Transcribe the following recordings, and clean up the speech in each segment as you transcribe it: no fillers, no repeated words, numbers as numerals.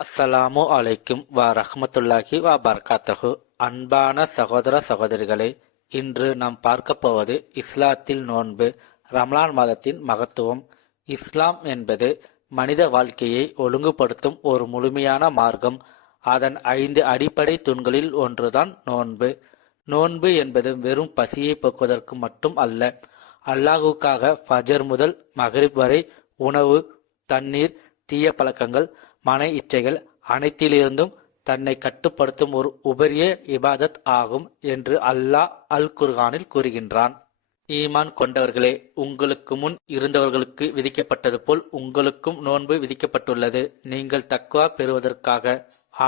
அஸ்ஸலாமு அலைக்கும் ரஹ்மத்துல்லாஹி பரகாத்தஹு. அன்பான சகோதர சகோதரிகளே, இன்று நாம் பார்க்க போவது இஸ்லாத்தில் நோன்பு, ரமலான் மாதத்தின் மகத்துவம். இஸ்லாம் என்பது மனித வாழ்க்கையை ஒழுங்குபடுத்தும் ஒரு முழுமையான மார்க்கம். அதன் 5 அடிப்படை தூண்களில் ஒன்றுதான் நோன்பு. நோன்பு என்பது வெறும் பசியை போக்குவதற்கு மட்டும் அல்ல. அல்லாஹுக்காக ஃபஜர் முதல் மகரிப் வரை உணவு, தண்ணீர், தீய பழக்கங்கள், மன இச்சைகள் அனைத்திலிருந்தும் தன்னை கட்டுப்படுத்தும் ஒரு உபரிய இபாதத் ஆகும் என்று அல்லாஹ் அல் குர்ஆனில் கூறுகின்றான். ஈமான் கொண்டவர்களே, உங்களுக்கு முன் இருந்தவர்களுக்கு விதிக்கப்பட்டது போல் உங்களுக்கும் நோன்பு விதிக்கப்பட்டுள்ளது, நீங்கள் தக்வா பெறுவதற்காக.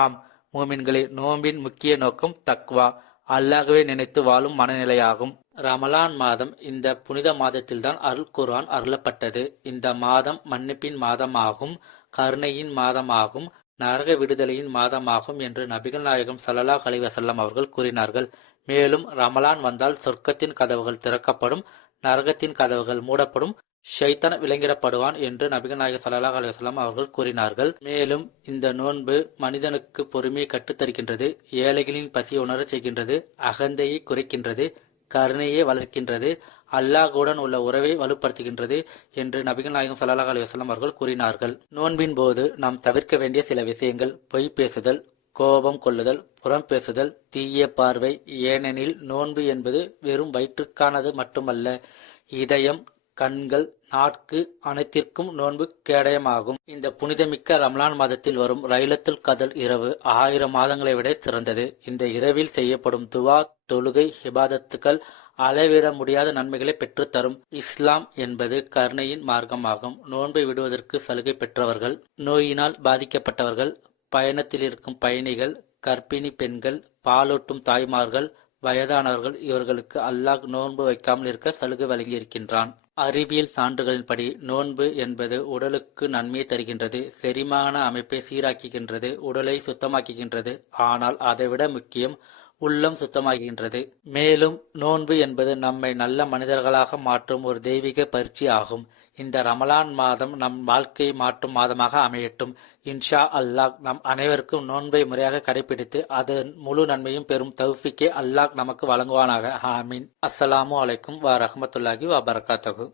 ஆம் மூமின்களே, நோன்பின் முக்கிய நோக்கம் தக்வா, அல்லாஹ்வை நினைத்து வாழும் மனநிலையாகும். ரமலான் மாதம், இந்த புனித மாதத்தில்தான் அல் குர்ஆன் அருளப்பட்டது. இந்த மாதம் மன்னிப்பின் மாதமாகும், கருணையின் மாதமாகும், நரக விடுதலையின் மாதமாகும் என்று நபிகள் நாயகம் ஸல்லல்லாஹு அலைஹி வஸல்லம் அவர்கள் கூறினார்கள். மேலும் ரமலான் வந்தால் சொர்க்கத்தின் கதவுகள் திறக்கப்படும், நரகத்தின் கதவுகள் மூடப்படும், ஷைத்தான் விலங்கிடப்படுவான் என்று நபிகள் நாயகம் ஸல்லல்லாஹு அலைஹி வஸல்லம் அவர்கள் கூறினார்கள். மேலும் இந்த நோன்பு மனிதனுக்கு பொறுமையை கற்றுத்தருகின்றது, ஏழைகளின் பசியை உணரச் செய்கின்றது, அகந்தையை குறைக்கின்றது, கருணையை வளர்க்கின்றது, அல்லாஹுடன் உள்ள உறவை வலுப்படுத்துகின்றது என்று நபிகள் நாயகம் ஸல்லல்லாஹு அலைஹி வஸல்லம் அவர்கள் கூறினார்கள். நோன்பின் போது நாம் தவிர்க்க வேண்டிய சில விஷயங்கள்: பொய் பேசுதல், கோபம் கொள்ளுதல், புறம் பேசுதல், தீய பார்வை. ஏனெனில் நோன்பு என்பது வெறும் வயிற்றுக்கானது மட்டுமல்ல, இதயம், கண்கள், நாக்கு அனைத்திற்கும் நோன்பு கேடயமாகும். இந்த புனிதமிக்க ரமலான் மாதத்தில் வரும் லைலத்துல் கத்ர் இரவு 1000 மாதங்களை விட சிறந்தது. இந்த இரவில் செய்யப்படும் துவா, தொழுகை, இபாதத்துக்கள் அளவிட முடியாத நன்மைகளை பெற்றுத்தரும். இஸ்லாம் என்பது கருணையின் மார்க்கமாகும். நோன்பை விடுவதற்கு சலுகை பெற்றவர்கள், நோயினால் பாதிக்கப்பட்டவர்கள், பயணத்தில் இருக்கும் பயணிகள், கர்ப்பிணி பெண்கள், பாலூட்டும் தாய்மார்கள், வயதானவர்கள், இவர்களுக்கு அல்லாஹ் நோன்பு வைக்காமல் இருக்க சலுகை வழங்கியிருக்கின்றான். அறிவியல் சான்றுகளின்படி நோன்பு என்பது உடலுக்கு நன்மையை தருகின்றது, செரிமான அமைப்பை சீராக்குகின்றது, உடலை சுத்தமாக்குகின்றது. ஆனால் அதைவிட முக்கியம், உள்ளம் சுத்தமாகின்றது. மேலும் நோன்பு என்பது நம்மை நல்ல மனிதர்களாக மாற்றும் ஒரு தெய்வீக பயிற்சி ஆகும். இந்த ரமலான் மாதம் நம் வாழ்க்கையை மாற்றும் மாதமாக அமையட்டும். இன்ஷா அல்லாஹ் நம் அனைவருக்கும் நோன்பை முறையாக கடைபிடித்து அதன் முழு நன்மையும் பெறும் தௌஃபீக்கை அல்லாஹ் நமக்கு வழங்குவானாக. ஆமீன். அஸ்ஸலாமு அலைக்கும் ரஹ்மத்துல்லாஹி பரகாத்தஹு.